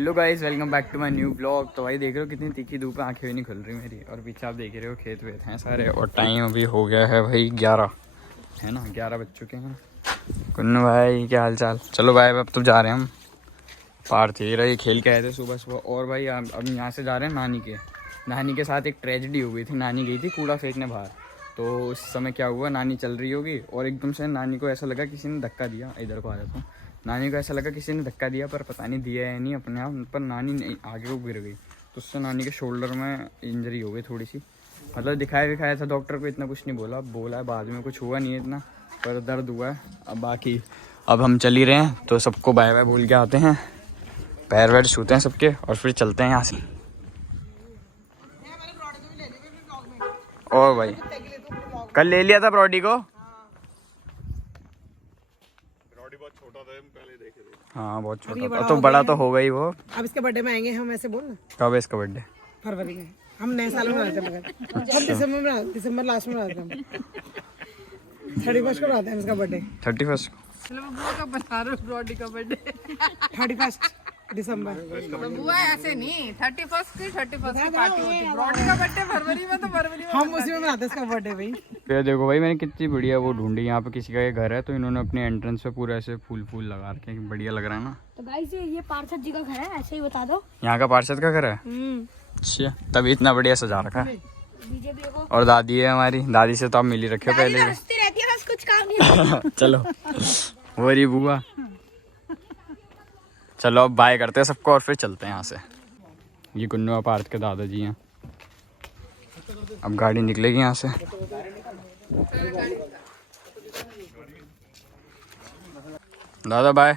Hello guys, welcome back to my new blog. तो भाई देख रहे हो कितनी तीखी धूप है, आंखें भी नहीं खुल रही मेरी। और पीछे आप देख रहे हो खेत वेत हैं सारे। और टाइम अभी हो गया है भाई 11 है ना, 11 बज चुके हैं। कुन्नू भाई क्या हाल चाल। चलो भाई अब तो जा रहे हैं हम पार थे रहे, खेल के आए थे सुबह सुबह। और भाई अब यहाँ से जा रहे हैं नानी के साथ एक ट्रेजेडी हो गई थी। नानी गई थी कूड़ा फेंकने बाहर, तो उस समय क्या हुआ, नानी चल रही होगी और एकदम से नानी को ऐसा लगा किसी ने धक्का दिया। इधर को आ जाता हूँ। नानी को ऐसा लगा किसी ने धक्का दिया, पर पता नहीं दिया है नहीं अपने आप, पर नानी नहीं आगे को गिर गई। तो उससे नानी के शोल्डर में इंजरी हो गई थोड़ी सी। मतलब दिखाया था डॉक्टर को, इतना कुछ नहीं बोला है बाद में, कुछ हुआ नहीं है इतना, पर दर्द हुआ है। अब बाकी अब हम चल ही रहे हैं, तो सबको बाय बाय बोल के आते हैं, पैर वैर छूते हैं सबके और फिर चलते हैं यहाँ से। और भाई कल ले लिया था ब्रॉडी को। ब्रॉडी बहुत छोटा था, हम पहले देखे थे। हाँ बहुत छोटा था, तो बड़ा तो हो गई वो। अब इसके बर्थडे में आएंगे हम, ऐसे बोल ना। कब है इसका बर्थडे? फरवरी में। हम नए साल में मनाते हैं, मगर हम दिसंबर लास्ट में मनाते हैं। 31 को मनाते हैं इसका बर्थडे। 31 को। चलो बुआ का बता रहा हूँ, ब्रॉडी का बर्थडे 31 दिसंबर। बुआ ऐसे नहीं, 31 की पार्टी होती है। ब्रॉडी का बर्थडे फरवरी में, तो फरवरी में हम उसी में मनाते हैं इसका बर्थडे भाई। फिर देखो भाई मैंने कितनी बढ़िया वो ढूंढी। यहाँ पे किसी का ये घर है, तो इन्होंने अपने एंट्रेंस पे पूरा ऐसे फूल लगा रखे हैं, बढ़िया लग रहा है ना। तो गाइस ये पार्षद जी का घर है, ऐसे ही बता दो। यहाँ का पार्षद का घर है। अच्छा, तभी इतना बढ़िया सजा रखा है। बीजेपी को और दादी है हमारी, दादी से तो आप मिल ही रखे हो पहले भी। हंसती रहती है, बस कुछ काम नहीं। चलो वो रही बुआ। चलो अब बाय करते हैं सबको और फिर चलते हैं यहाँ से। ये कुन्नू पार्थ के दादाजी हैं। अब गाड़ी निकलेगी यहाँ से। दादा बाय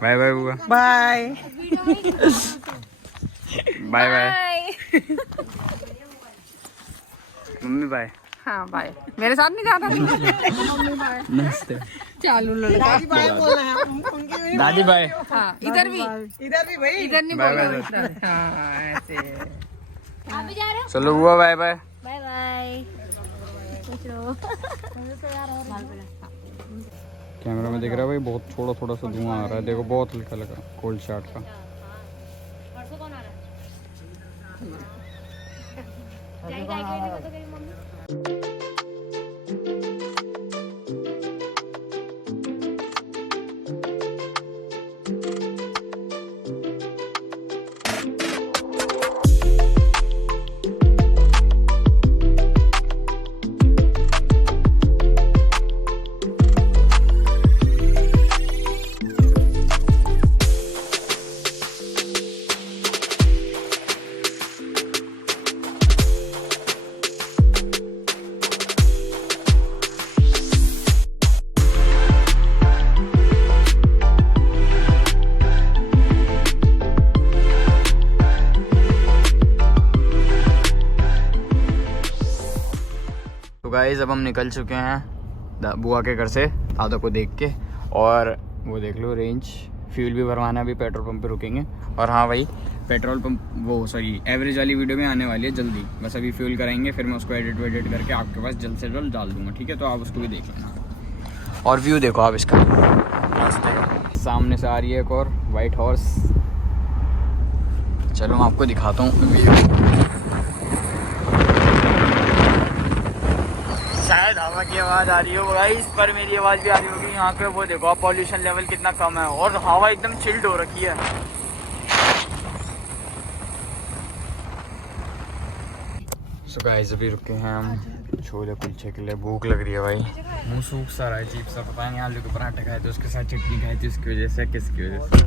बाय बाय बुआ। Bye bye bye mummy bye. हाँ बाय। मेरे साथ नहीं जाना। नमस्ते चालू लड़का। दादी बाय बोलना है उनकी। दादी बाय। हाँ इधर भी भाई इधर नहीं बाय बोल बाय। रहा। हाँ ऐसे। आप भी जा रहे हो? चलो बुआ बाय बाय। Bye bye. खुश रहो। कैमरा में दिख रहा है भाई, बहुत थोड़ा सा धुआं आ रहा है। देखो बहुत हल्का लगा कोल्ड शॉट का। परसों कौन आ रहा है? जाएगा अकेले को तो मेरी मम्मी। गाइस अब हम निकल चुके हैं बुआ के घर से दादा को देख के। और वो देख लो रेंज, फ्यूल भी भरवाना, अभी पेट्रोल पंप पे रुकेंगे। और हाँ भाई पेट्रोल पंप वो सॉरी एवरेज वाली वीडियो में आने वाली है जल्दी। बस अभी फ्यूल कराएंगे, फिर मैं उसको एडिट करके आपके पास जल्द से जल्द डाल दूंगा, ठीक है? तो आप उसको भी देख लेना। और व्यू देखो आप इसका, सामने से आ रही है एक और वाइट हॉर्स। चलो मैं आपको दिखाता हूँ। शायद हवा की आवाज़ आ रही हो गाइस, पर मेरी आवाज़ भी आ रही होगी। यहाँ पे वो देखो आप पॉल्यूशन लेवल कितना कम है और हवा एकदम चिल्ड हो रखी है। सो गाइस अभी रुके हैं हम छोले कुलचे के लिए। भूख लग रही है भाई, मुँह सूख सा रहा है अजीब सा। पता नहीं आलू के पराठे खाए थे, उसके साथ चटनी खाई थी, उसकी वजह से किसकी वजह से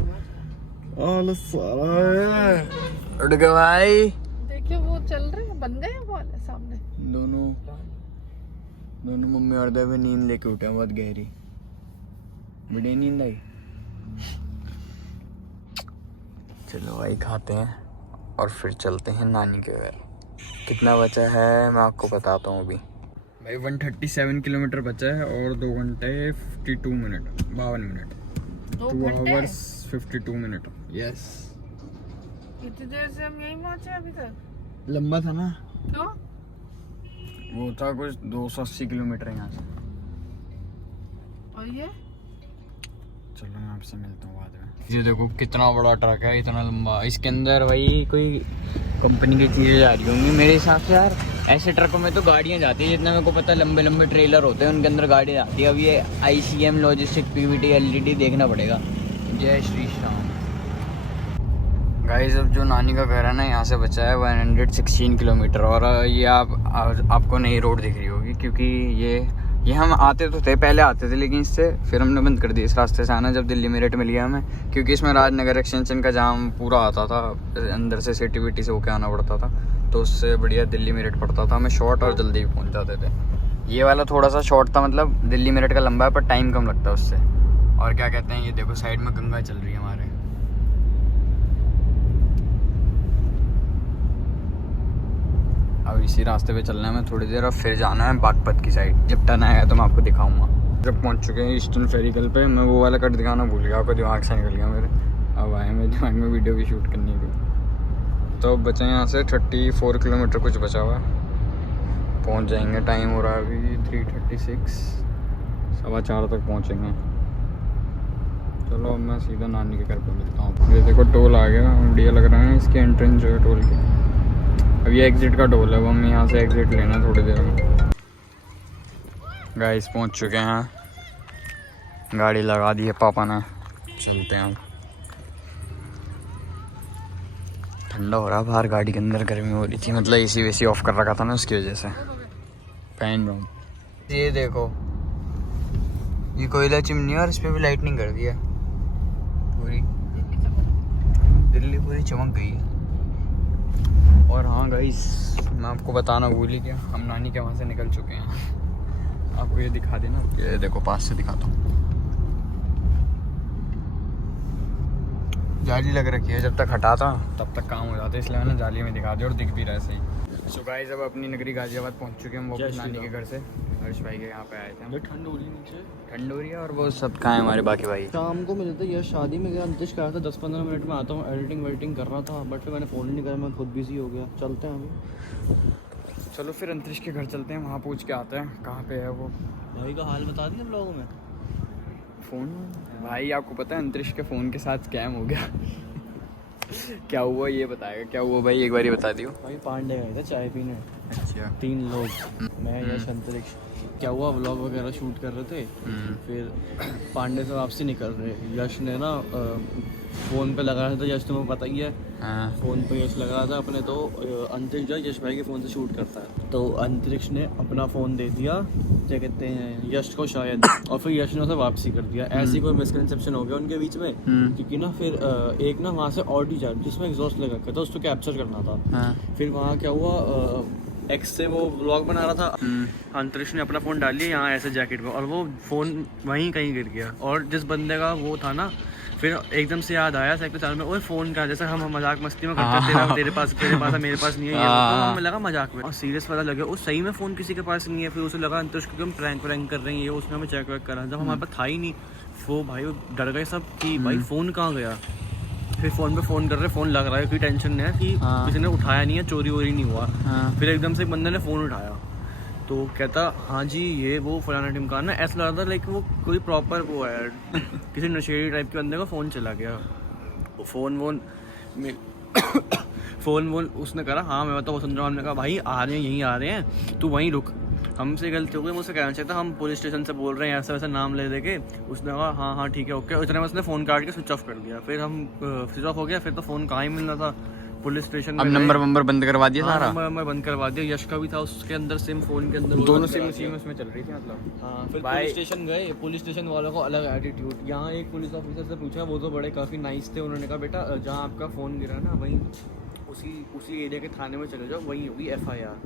उठ गए भाई। देखिए वो चल रहे हैं, बन गए वो सामने। दोनों मम्मी और दादा नींद लेके उठे, बहुत गहरी बढ़िया नींद आई। चलो भाई खाते हैं और फिर चलते हैं नानी के घर। कितना बचा है मैं आपको बताता हूँ अभी भाई। 137 किलोमीटर बचा है और 2 घंटे 52 मिनट 2 आवर्स 52 मिनट। यस इतनी देर से हम यहीं पहुंचे अभी तक। लंबा था ना, क्यों? वो था कुछ 280 किलोमीटर यहाँ से। और ये चलो मैं आपसे मिलता हूँ बाद में। ये देखो कितना बड़ा ट्रक है, इतना लंबा। इसके अंदर भाई कोई कंपनी की चीज़ें जा रही होंगी मेरे हिसाब से यार। ऐसे ट्रकों में तो गाड़ियाँ जाती है, जितना मेरे को पता है लंबे लंबे ट्रेलर होते हैं उनके अंदर गाड़ियाँ जाती है। अब ये ICM लॉजिस्टिक PVT LED देखना पड़ेगा। जय श्री श्याम। गाइस अब जो नानी का घर है ना, यहाँ से बचा है 116 किलोमीटर। और ये आपको नई रोड दिख रही होगी, क्योंकि ये हम आते तो थे, पहले आते थे, लेकिन इससे फिर हमने बंद कर दिया इस रास्ते से आना, जब दिल्ली मेरठ मिल गया हमें। क्योंकि इसमें राजनगर एक्सटेंशन का जाम पूरा आता था, अंदर से सिटी विटी से होके आना पड़ता था, तो उससे बढ़िया दिल्ली मेरठ पड़ता था हमें शॉर्ट, और जल्दी भी पहुँच जाते थे। ये वाला थोड़ा सा शॉर्ट था, मतलब दिल्ली मेरठ का लंबा है पर टाइम कम लगता है उससे। और क्या कहते हैं, ये देखो साइड में गंगा चल रही है हमारे। अब इसी रास्ते पे चलना है हमें थोड़ी देर, और फिर जाना है बागपत की साइड। जब टर्न आएगा तो मैं आपको दिखाऊंगा। जब पहुंच चुके हैं ईस्टर्न फेरिकल पे, मैं वो वाला कट दिखाना भूल गया, आपको दिमाग से निकल गया मेरे। अब आए मेरे दिमाग में वीडियो भी शूट करनी थी। तो बचे यहाँ से 34 किलोमीटर कुछ बचा हुआ है, पहुँच जाएंगे। टाइम हो रहा है अभी 3:36, 4:15 तक पहुँचेंगे। चलो अब मैं सीधा नानी के घर पर मिलता हूँ। ये देखो टोल आ गया, बढ़िया लग रहा है इसके एंट्रेंस जो है टोल के। अब ये एग्जिट का टोल है, वो हमें यहाँ से एग्जिट लेना थोड़ी देर में। गाइस पहुँच चुके हैं, गाड़ी लगा दी है पापा ने, चलते हैं। ठंडा हो रहा है बाहर, गाड़ी के अंदर गर्मी हो रही थी, मतलब AC वेसी ऑफ कर रखा था ना, उसकी वजह से पहन रहा हूँ। ये देखो ये कोयला चिमनी है, और इस पर भी लाइटनिंग कर दी है पूरी, दिल्ली पूरी चमक गई है। और हाँ गाइस, मैं आपको बताना भूल ही गया, हम नानी के वहाँ से निकल चुके हैं। आपको ये दिखा देना, ये देखो पास से दिखाता हूँ। जाली लग रखी है, जब तक हटाता तब तक काम हो जाता है, इसलिए मैंने जाली में दिखा दिया, और दिख भी रहा है सही। सो गाइस अब अपनी नगरी गाजियाबाद पहुँच चुके हैं हम वापस नानी के घर से। हर्ष भाई के यहाँ पे आए थे हम। ठंड हो रही नीचे, ठंड हो रही है, और वो सब कहाँ है हमारे बाकी भाई। शाम को मिले थे, यह शादी में गया, अंतिश कहा था 10-15 मिनट में आता हूँ, एडिटिंग वेडिटिंग कर रहा था, बट फिर मैंने फ़ोन नहीं करा, मैं खुद बिजी हो गया। चलते हैं अभी। चलो फिर अंतरिक्ष के घर चलते हैं, वहाँ पूछ के आते हैं कहाँ पे है वो। भाई का हाल बता दिया लोगों में। फ़ोन भाई आपको पता है अंतरिक्ष के फ़ोन के साथ स्कैम हो गया। क्या हुआ ये बताएगा, क्या हुआ भाई, एक बार ही बता दियो। भाई पांडे गए थे चाय पीने, अच्छा 3 लोग, मैं यश अंतरिक्ष। क्या हुआ, व्लॉग वगैरह शूट कर रहे थे, फिर पांडे से वापसी नहीं कर रहे, यश ने ना फ़ोन पे लगा रहा था, यश तुम्हें पता ही है, फ़ोन पे यश लगा रहा था अपने, तो अंतरिक्ष जो है यश भाई के फ़ोन से शूट करता है, तो अंतरिक्ष ने अपना फ़ोन दे दिया, क्या कहते हैं, यश को शायद, और फिर यश ने उसे वापसी कर दिया। ऐसी कोई मिसकंसेप्शन हो गया उनके बीच में, क्योंकि ना फिर एक ना वहाँ से ऑडी जा जिसमें एग्जॉस्ट लगा रखा था, उसको कैप्चर करना था। फिर वहाँ क्या हुआ, एक्स से वो व्लॉग बना रहा था, अंतरिक्ष ने अपना फ़ोन डाल लिया यहाँ ऐसे जैकेट में, और वो फ़ोन वहीं कहीं गिर गया। और जिस बंदे का वो था ना, फिर एकदम से याद आया साइकिल चाल में, ओए फ़ोन का, जैसे हम मजाक मस्ती में करते थे, तेरे पास है मेरे पास नहीं है, ये तो हमें लगा मजाक में, और सीरियस पता लगे वो सही में फ़ोन किसी के पास नहीं है। फिर उसे लगा अंतरिक्ष को हम प्रैंक कर रहे हैं, ये उसने हमें चेक वेक करा, जब हमारे पास था ही नहीं। वो भाई डर गए सब कि भाई फ़ोन कहाँ गया। फिर फ़ोन पे फ़ोन कर रहे, फ़ोन लग रहा है, कोई टेंशन नहीं है कि किसी ने उठाया नहीं है, चोरी वोरी नहीं हुआ। फिर एकदम से एक बंदे ने फ़ोन उठाया, तो कहता हाँ जी ये वो फलाना टिमकाना ना, ऐसा लग रहा था लाइक वो कोई प्रॉपर वो है, किसी नशेड़ी टाइप के बंदे का फ़ोन चला गया। फ़ोन वोन उसने करा, हाँ मैं तो वो सुन रहा हूँ। हमने कहा भाई आ रहे हैं, यहीं आ रहे हैं, तू वहीं रुक, हमसे गलती हो गई, मुझसे कहना चाहिए था, हम पुलिस स्टेशन से बोल रहे हैं, ऐसा वैसा नाम ले दे के। उसने कहा हाँ हाँ ठीक है ओके, इतने में उसने फ़ोन काट के स्विच ऑफ कर दिया। फिर हम स्विच ऑफ हो गया, फिर तो फ़ोन कहाँ ही मिल रहा था, पुलिस स्टेशन। अब नंबर बंद करवा दिया सारा, नंबर बंद करवा दिया। यश का भी था उसके अंदर सिम, फ़ोन के अंदर दोनों सिम उसी में उसमें चल रही थी मतलब। हाँ फिर पुलिस स्टेशन गए, पुलिस स्टेशन वालों को अलग एटीट्यूड। यहाँ एक पुलिस ऑफिसर से पूछा, वो तो बड़े काफ़ी नाइस थे, उन्होंने कहा बेटा जहाँ आपका फ़ोन गिरा ना वहीं उसी एरिया के थाने में चले जाओ, वहीं होगी FIR।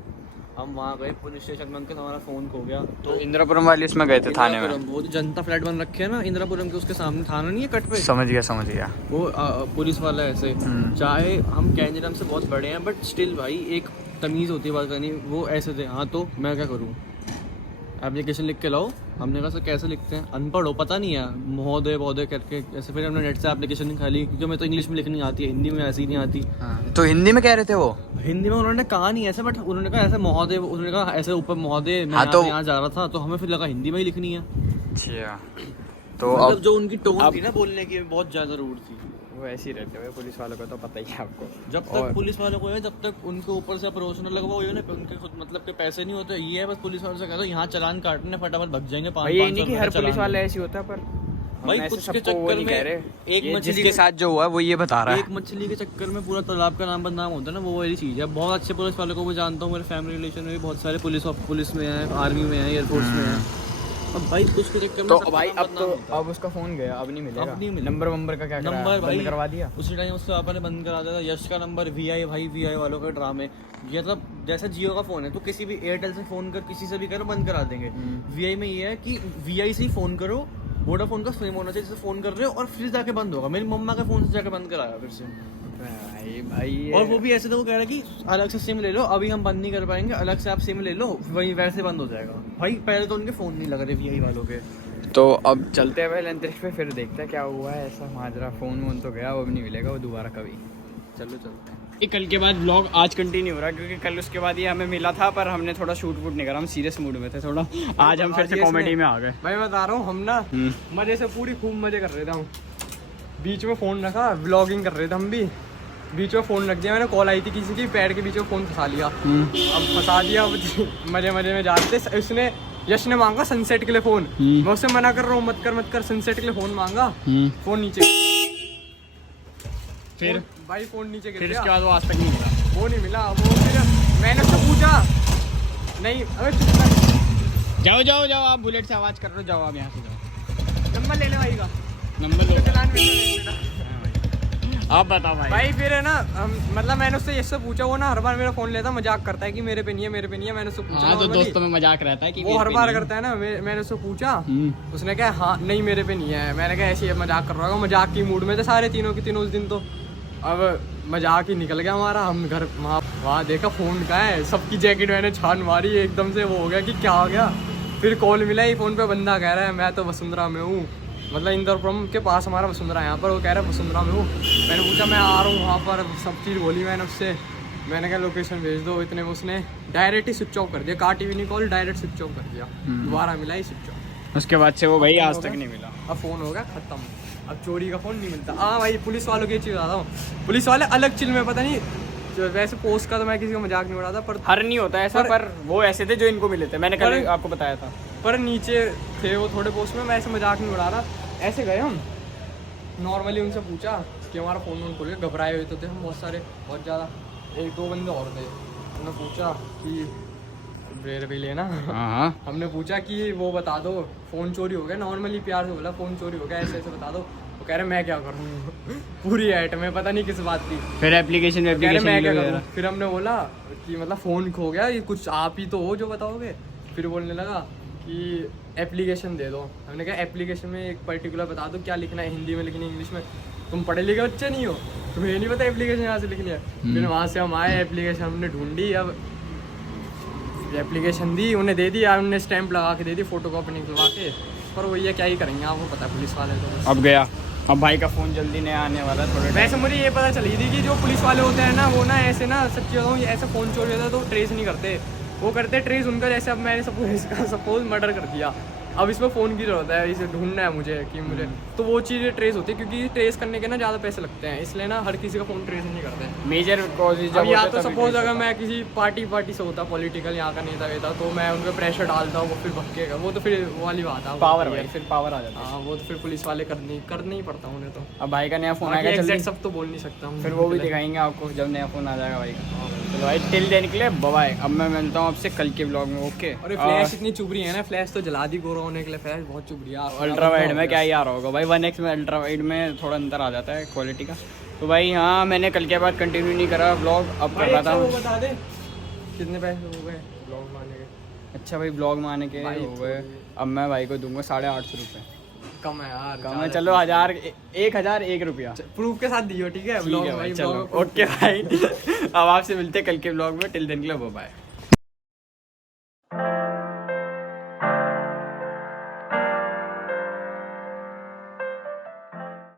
हम वहाँ गए पुलिस स्टेशन में, अंकल हमारा फ़ोन खो गया। तो इंदिरापुरम वाले इसमें गए थे थाने में, वो जनता फ्लैट बन रखे है ना इंदिरापुरम के, उसके सामने थाना नहीं है कट पे। समझ गया वो पुलिस वाला ऐसे, चाहे हम कैंजरम से बहुत बड़े हैं बट स्टिल भाई एक तमीज़ होती है बात करनी। वो ऐसे थे, हाँ तो मैं क्या करूँ, एप्लीकेशन लिख के लाओ। हमने कहा सर कैसे लिखते हैं, अनपढ़ हो पता नहीं है, महोदय करके ऐसे। फिर हमने नेट से एप्लीकेशन निकाली, क्योंकि मैं तो इंग्लिश में लिखनी आती है, हिंदी में ऐसी नहीं आती। तो हिंदी में कह रहे थे वो, हिंदी में उन्होंने कहा नहीं ऐसे, बट उन्होंने कहा ऐसे महोदय, उन्होंने कहा ऐसे ऊपर महोदय, मैं यहाँ जा रहा था, तो हमें फिर लगा हिंदी में ही लिखनी है। अच्छा तो मतलब अब जो उनकी टोन थी ना बोलने की बहुत ज्यादा रूड थी। वो ऐसे ही रहते हुए पुलिस वालों को तो पता ही है आपको। जब तक पुलिस वालों को है, जब तक उनके ऊपर से अप्रोच न लगवाओ ना, उनके खुद मतलब के पैसे नहीं होते, ये है बस पुलिस वालों से कह दो यहाँ चालान काटने फटाफट भग जाएंगे। भाई ये नहीं कि हर पुलिस वाला ऐसे होता है, पर भाई हम ऐसे कुछ के सबको वो चक्कर नहीं में कह रहे। एक ये मछली जिसके साथ जो हुआ वो ये बता रहा है। एक मछली के चक्कर में पूरा तालाब का नाम बदनाम होता है ना, वो वाली चीज़ है। बहुत अच्छे पुलिस वालों को मैं जानता हूँ, मेरे फैमिली रिलेशन में भी बहुत सारे पुलिस में हैं, आर्मी में हैं, एयरफोर्स में हैं। अब भाई कुछ के चक्कर में तो सबका भाई नाम अब बदनाम तो होता है। अब उसका फोन गया, अब नहीं मिलेगा। अब नहीं मिलेगा। नंबर का क्या करा? नंबर भाई बंद करवा दिया उसी टाइम उसके पापा ने बंद करा दिया था। यश का नंबर VI भाई, VI वालों के ड्रामे। ये मतलब जैसा जियो का फोन है तो किसी भी एयरटेल से फोन कर, किसी से भी करो, बंद करा देंगे। VI में ये है कि VI से ही फोन करो, वोडाफोन का सिम होना चाहिए, जिससे फोन कर रहे हो और फिर जाके बंद होगा। मेरी मम्मा के फोन से जाके बंद कराया फिर से। भाई और वो भी ऐसे तो वो कह रहा है कि अलग से सिम ले लो, अभी हम बंद नहीं कर पाएंगे, अलग से आप सिम ले लो, वही वैसे बंद हो जाएगा। भाई पहले तो उनके फोन नहीं लग रहे VI वालों के। तो अब चलते हैं पहले अंतरिक्ष पे, फिर देखते हैं क्या हुआ है। ऐसा माजरा फोन वोन तो गया, वो भी नहीं मिलेगा वो दोबारा कभी। चलो चलते हैं। ये कल के बाद ब्लॉग आज कंटिन्यू हो रहा है, क्योंकि कल उसके बाद ये हमें मिला था, पर हमने थोड़ा शूट वूट नहीं करा, हम सीरियस मूड में थे थोड़ा। आज हम फिर से कॉमेडी में आ गए। मैं बता रहा हूँ, हम ना मजे से पूरी खूब मजे कर रहे थे। हम बीच में फोन रखा, व्लॉगिंग कर रहे थे हम भी, बीच में फोन रख दिया मैंने। कॉल आई थी किसी की, पैड के बीच में फोन फंसा लिया। अब फंसा दिया, मजे मजे में जा रहे थे। उसने यश ने मांगा सनसेट के लिए फोन, मैं उससे मना कर रहा हूँ, मत कर सनसेट के लिए फोन मांगा। फोन नीचे, फिर भाई फोन नीचे गिर फिर गया। उसके बाद वो आज तक नहीं मिला। वो नहीं मिला। वो फिर मैंने उससे पूछा, नहीं अबे चुप कर, जाओ जाओ जाओ, आप बुलेट से आवाज़ कर रहे हो, जाओ आप यहाँ से जाओ। नंबर ले ले भाई का, नंबर लो। चलान में आप बताओ भाई। फिर है ना, मतलब मैंने उससे ये सब पूछा। वो ना हर बार मेरा फोन लेता, मजाक करता है कि मेरे पे नहीं है, मेरे पे नहीं है। मैंने उससे पूछा, हाँ तो normally, दोस्तों में मजाक रहता है कि वो हर बार करता है ना। मैंने उससे पूछा, उसने कहा हाँ नहीं मेरे पे नहीं है। मैंने कहा ऐसे ही मजाक कर रहा होगा, मजाक की मूड में थे सारे तीनों के तीनों उस दिन। तो अब मजाक ही निकल गया हमारा। हम घर वहाँ देखा फोन का है, सबकी जैकेट मैंने छान मारी, एकदम से वो हो गया कि क्या हो गया। फिर कॉल मिला, ही फोन पे बंदा कह रहा है मैं तो वसुंधरा में हूँ, मतलब इंदौरपुरम के पास हमारा वसुंधरा है यहाँ पर। वो कह रहा है वसुंधरा में हूँ। मैंने पूछा मैं आ रहा हूँ वहाँ पर, सब चीज़ बोली मैंने उससे। मैंने कहा लोकेशन भेज दो, इतने में उसने डायरेक्ट ही स्विच ऑफ कर दिया, काटी भी नहीं कॉल, डायरेक्ट स्विच ऑफ कर दिया। दोबारा मिला ही स्विच ऑफ। उसके बाद से वो भाई आज तक नहीं मिला। अब फ़ोन हो गया ख़त्म, अब चोरी का फ़ोन नहीं मिलता। हाँ भाई पुलिस वालों की चीज़ आता हूँ, पुलिस वाले अलग चिल में, पता नहीं वैसे पोस्ट का तो मैं किसी का मजाक नहीं उड़ाता, पर हर नहीं होता ऐसा, पर वो ऐसे थे जो इनको मिले थे, मैंने कल आपको बताया था। पर नीचे थे वो थोड़े पोस्ट में, मैं ऐसे मजाक नहीं उड़ा रहा। ऐसे गए हम, नॉर्मली उनसे पूछा कि हमारा फ़ोन वोन खोल के, घबराए हुए तो थे हम बहुत सारे, बहुत ज़्यादा, 1-2 बंदे और थे। उन्होंने पूछा कि ब्रेड भी लेना। हाँ हमने पूछा कि वो बता दो फ़ोन चोरी हो गया, नॉर्मली प्यार से बोला फ़ोन चोरी हो गया, ऐसे ऐसे बता दो। वो कह रहे मैं क्या करूँ पूरी ऐट में, पता नहीं किस बात की। फिर एप्लीकेशन कह रहे मैं क्या करूँ। फिर हमने बोला कि मतलब फ़ोन खो गया, ये कुछ आप ही तो हो जो बताओगे। फिर बोलने लगा कि एप्लीकेशन दे दो। हमने कहा एप्लीकेशन में एक पर्टिकुलर बता दो, क्या लिखना है, हिंदी में लिखनी है, इंग्लिश में। तुम पढ़े लिखे बच्चे नहीं हो, तुम्हें ये नहीं पता एप्लीकेशन यहाँ से लिखनी है। फिर वहाँ से हम आए, एप्लीकेशन हमने ढूंढी, अब एप्लीकेशन दी, उन्हें दे दी, उन्होंने स्टैंप लगा के दे दी, फोटोकॉपी निकलवा के। पर वो ये क्या ही करेंगे, आपको पता है पुलिस वाले तो। अब गया, अब भाई का फ़ोन जल्दी नहीं आने वाला थोड़ा। वैसे मुझे ये पता चली थी कि जो पुलिस वाले होते हैं ना, वो ना ऐसे ना, सच्ची बताऊँ, ऐसे फ़ोन चोरी होता है तो ट्रेस नहीं करते, वो करते ट्रेस उनका। जैसे अब मैंने सपोज मर्डर कर दिया, अब इसमें फ़ोन की ज़रूरत है, इसे ढूंढना है मुझे कि मुझे, तो वो चीज़ें ट्रेस होती है, क्योंकि ट्रेस करने के ना ज़्यादा पैसे लगते हैं, इसलिए ना हर किसी का फ़ोन ट्रेस नहीं करते हैं। मेजर कॉजेज अब या तो सपोज अगर मैं किसी पार्टी से होता, पॉलिटिकल यहाँ का नेता वेता, तो मैं उन पर प्रेशर डालता हूँ, वो फिर भटकेगा, वो तो फिर वो वाली बात है, पावर भाई, फिर पावर आ जाता है। हाँ वो तो फिर पुलिस वाले करना ही पड़ता उन्हें तो। अब भाई का नया फ़ोन आएगा जल्दी, सब तो बोल नहीं सकता हूँ, फिर वो भी दिखाएंगे आपको जब नया फ़ोन आ जाएगा भाई का। तो भाई टिल देन के लिए बाय। अब मैं मिलता हूँ आपसे कल के ब्लॉग में। ओके। और फ्लैश इतनी चुभ रही है ना, फ्लैश तो जला दी गोरा होने के लिए, फ्लैश बहुत चुभ रही है। अल्ट्रा वाइड में क्या ही आ रहा होगा भाई, 1x में अल्ट्रा वाइड में थोड़ा अंतर आ जाता है क्वालिटी का। तो भाई हाँ, मैंने कल के बाद कंटिन्यू नहीं करा ब्लॉग, अब कर रहा था। वो बता दे कितने पैसे हो गए ब्लॉग में आने के। अच्छा भाई ब्लॉग में आने के हो गए, अब मैं भाई को दूंगा 850 रुपये। कम है यार, कम है, चलो 1001 रुपया प्रूफ के साथ दियो, ठीक है। ठीक है भाई, चलो ओके भाई। अब आपसे मिलते हैं कल के ब्लॉग में, टिल देन के लिए बाय।